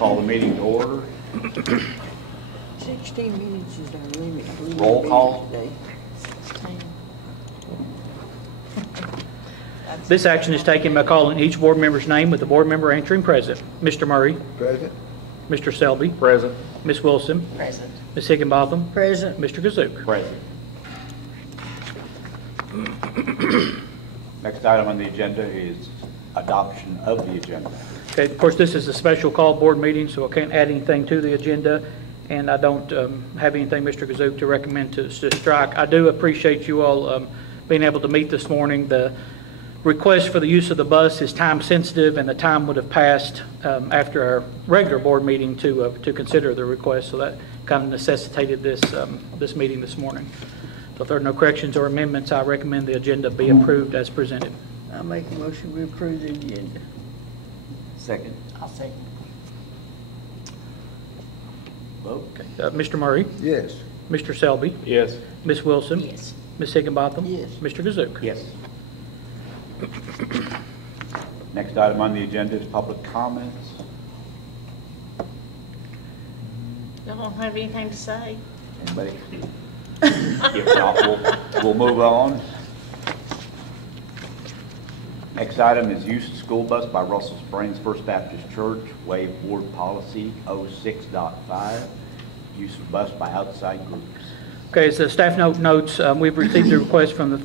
Call the meeting to order. 16 minutes is our limit. Roll call. Today. This action is taken by calling each board member's name with the board member answering present. Mr. Murray. Present. Mr. Selby. Present. Ms. Wilson. Present. Ms. Higginbotham. Present. Mr. Kazsuk. Present. Next item on the agenda is adoption of the agenda. Okay, of course, this is a special call board meeting, so I can't add anything to the agenda, and I don't have anything, Mr. Kazsuk, to recommend to strike. I do appreciate you all being able to meet this morning. The request for the use of the bus is time sensitive, and the time would have passed after our regular board meeting to consider the request, so that kind of necessitated this meeting this morning. So if there are no corrections or amendments, I recommend the agenda be approved as presented. I make a motion we approve the agenda. Second. I'll second. Vote. Okay. Mr. Murray. Yes. Mr. Selby. Yes. Ms. Wilson. Yes. Ms. Higginbotham. Yes. Mr. Kazsuk. Yes. Next item on the agenda is public comments. Y'all don't have anything to say? Anybody? If not, we'll move on. Next item is use of school bus by Russell Springs First Baptist Church, waive board policy 06.5, use of bus by outside groups. Okay, as the staff note notes, we've received a request from the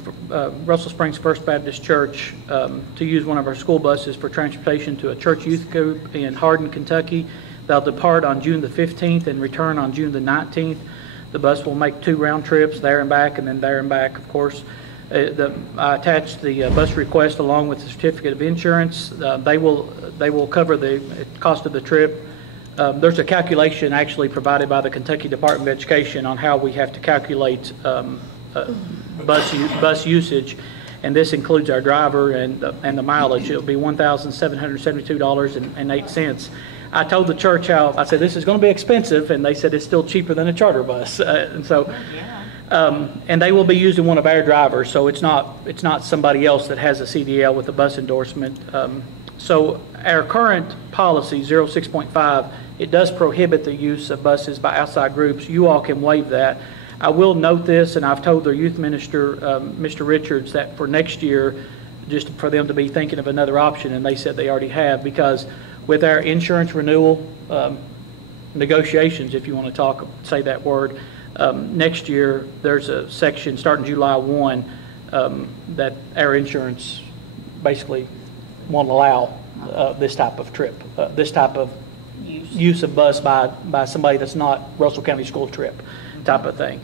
Russell Springs First Baptist Church to use one of our school buses for transportation to a church youth group in Hardin, Kentucky. They'll depart on June the 15th and return on June the 19th. The bus will make 2 round trips, there and back, and then there and back, of course. I attached the bus request along with the certificate of insurance. They will cover the cost of the trip. There's a calculation actually provided by the Kentucky Department of Education on how we have to calculate bus usage, and this includes our driver and the mileage. It'll be $1,772.08. I told the church how I said this is going to be expensive, and they said it's still cheaper than a charter bus, and so. And they will be using one of our drivers, so it's not somebody else that has a CDL with a bus endorsement. So our current policy 06.5, it does prohibit the use of buses by outside groups. You all can waive that. I will note this, and I've told their youth minister, Mr. Richards, that for next year, just for them to be thinking of another option, and they said they already have, because with our insurance renewal negotiations, if you want to say that word, next year there's a section starting July 1 that our insurance basically won't allow this type of trip, this type of use of bus by somebody that's not Russell County school trip type of thing,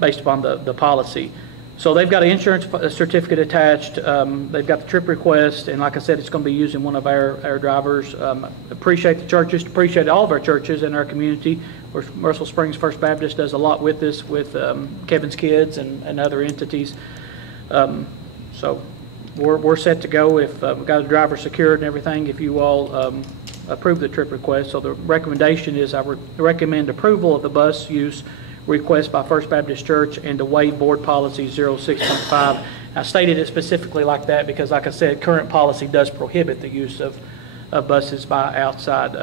based upon the policy. So they've got an insurance certificate attached. They've got the trip request, and like I said, it's going to be using one of our drivers. Appreciate the churches, appreciate all of our churches in our community. Russell Springs First Baptist does a lot with this, with Kevin's Kids and other entities. So we're set to go. If we've got a driver secured and everything, if you all approve the trip request. So the recommendation is I recommend approval of the bus use request by First Baptist Church and to waive board policy 06.5. I stated it specifically like that because, like I said, current policy does prohibit the use of buses by outside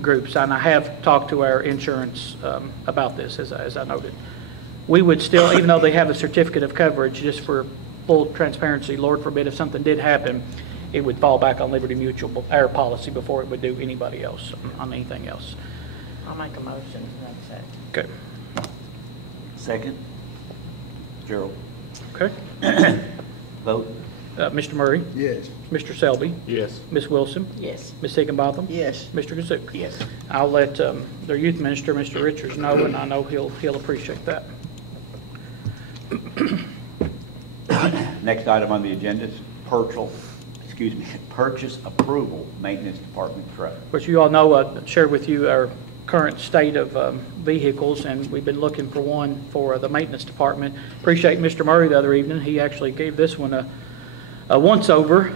groups, and I have talked to our insurance about this, as I noted. We would still, even though they have a certificate of coverage, just for full transparency, Lord forbid if something did happen, it would fall back on Liberty Mutual, our policy, before it would do anybody else on anything else. I'll make a motion. That's it. Okay. Second. Gerald. Okay. Vote. Mr. Murray. Yes. Mr. Selby. Yes. Ms. Wilson. Yes. Ms. Higginbotham. Yes. Mr. Kazsuk. Yes. I'll let their youth minister, Mr. Richards, know, and I know he'll appreciate that. Next item on the agenda is purchase approval, maintenance department truck. Of course, you all know I shared with you our current state of vehicles, and we've been looking for one for the maintenance department. Appreciate Mr. Murray the other evening. He actually gave this one a once-over.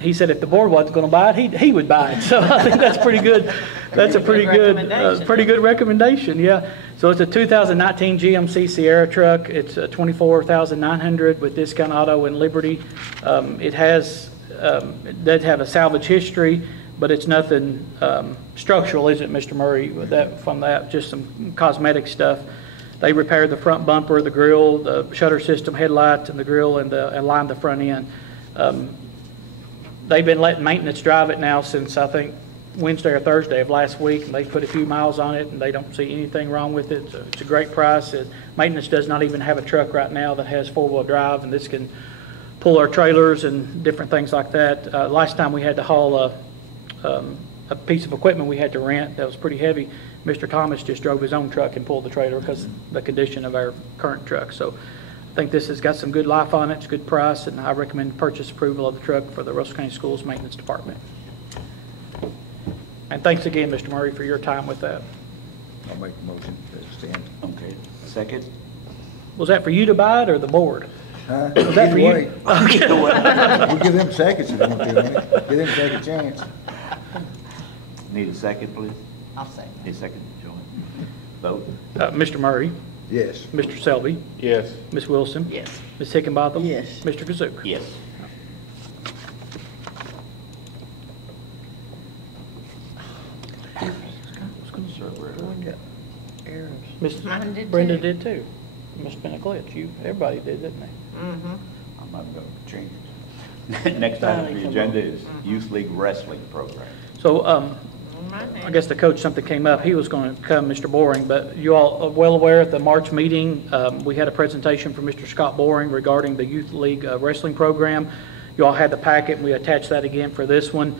He said if the board wasn't going to buy it, he would buy it. So I think that's pretty good. That's a pretty good recommendation. Yeah. So it's a 2019 GMC Sierra truck. It's a $24,900 with discount auto and Liberty. It does have a salvage history. but it's nothing structural, is it, Mr. Murray, with that, from that, just some cosmetic stuff. They repaired the front bumper, the grill, the shutter system, headlights, and the grill, and lined the front end. They've been letting maintenance drive it now since, I think, Wednesday or Thursday of last week, and they put a few miles on it, and they don't see anything wrong with it. So it's a great price. Maintenance does not even have a truck right now that has four-wheel drive, and this can pull our trailers and different things like that. Last time we had to haul a piece of equipment we had to rent that was pretty heavy. Mr. Thomas just drove his own truck and pulled the trailer because of the condition of our current truck. So I think this has got some good life on it. It's a good price, and I recommend purchase approval of the truck for the Russell County Schools Maintenance Department. And thanks again, Mr. Murray, for your time with that. I'll make the motion to extend. Okay. Second? Was that for you to buy it or the board? Huh? Was that for you? Either way. We'll give them seconds if you want to, ain't Give them a second chance. Need a second, please? I'll say. Need a second, Joey? Vote? Mr. Murray, Yes. Mr. Selby, Yes. Ms. Wilson, Yes. Ms. Higginbotham. Yes. Mr. Kazuk. Yes. Wanda, Aaron's. Miss Mine did Brenda too. did too. Must have been a glitch. Everybody did, didn't they? Mm-hmm. I'm not going to change it. Next item on the agenda is Youth League Wrestling Program. So, I guess the coach, something came up. He was going to come, Mr. Boring, but you all are well aware at the March meeting, we had a presentation from Mr. Scott Boring regarding the Youth League Wrestling Program. You all had the packet, and we attached that again for this one.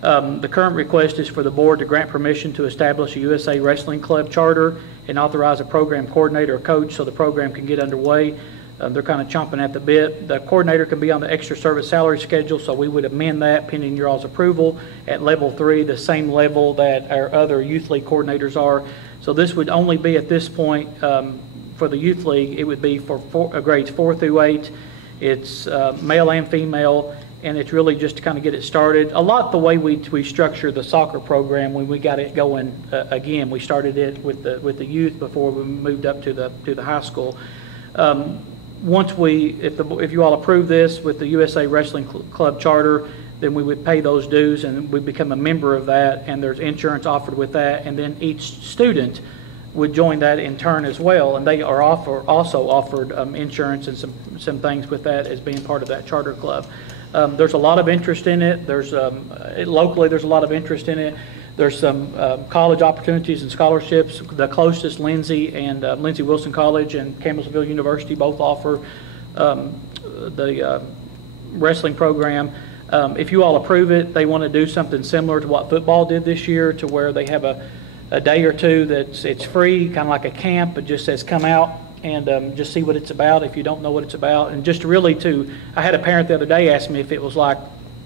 The current request is for the board to grant permission to establish a USA Wrestling Club charter and authorize a program coordinator or coach so the program can get underway. They're kind of chomping at the bit. The coordinator can be on the extra service salary schedule, so we would amend that pending your all's approval at level 3, the same level that our other youth league coordinators are. So this would only be at this point for the youth league. It would be for grades 4 through 8. It's male and female, and it's really just to kind of get it started. A lot the way we structure the soccer program when we got it going again. We started it with the youth before we moved up to the high school. Once if you all approve this with the USA Wrestling Club charter, then we would pay those dues and we become a member of that, and there's insurance offered with that, and then each student would join that in turn as well, and they are also offered insurance and some things with that as being part of that charter club. There's a lot of interest in it. There's locally there's a lot of interest in it. There's some college opportunities and scholarships. The closest, Lindsay and Lindsay Wilson College and Campbellsville University both offer the wrestling program. If you all approve it, they want to do something similar to what football did this year, to where they have a day or two it's free, kind of like a camp. It just says come out and just see what it's about if you don't know what it's about. And just really I had a parent the other day ask me if it was like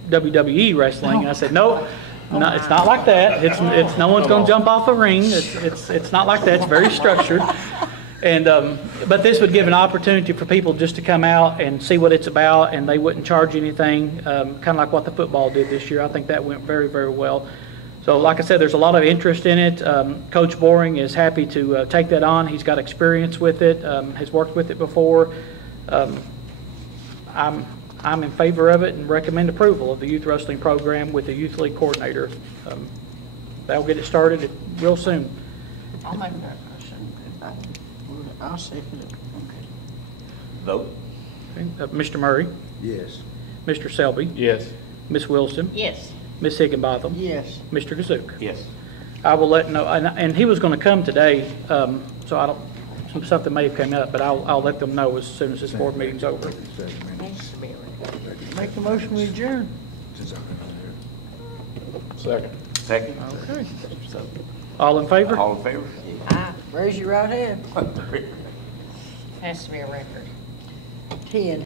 WWE wrestling, and I said, no, it's not like that. It's no one's going to jump off a ring. It's not like that. It's very structured. And but this would give an opportunity for people just to come out and see what it's about, and they wouldn't charge anything, kind of like what the football did this year. I think that went very, very well. So like I said, there's a lot of interest in it. Coach Boring is happy to take that on. He's got experience with it, has worked with it before. I'm in favor of it and recommend approval of the youth wrestling program with the youth league coordinator. That'll get it started real soon. I'll make that motion. I'll second it. Okay. Vote? Mr. Murray, Yes. Mr. Selby, Yes. Ms. Wilson, Yes. Ms. Higginbotham, Yes. Mr. Kazuk. Yes. I will let know, and he was going to come today, so I don't. Something may have come up, but I'll let them know as soon as this board meeting's over. Needs to be a record. Make the motion we adjourn. Since I've been on Second. Second? Okay. All in favor? All in favor? Aye. Raise your right hand. Has to be a record. 10.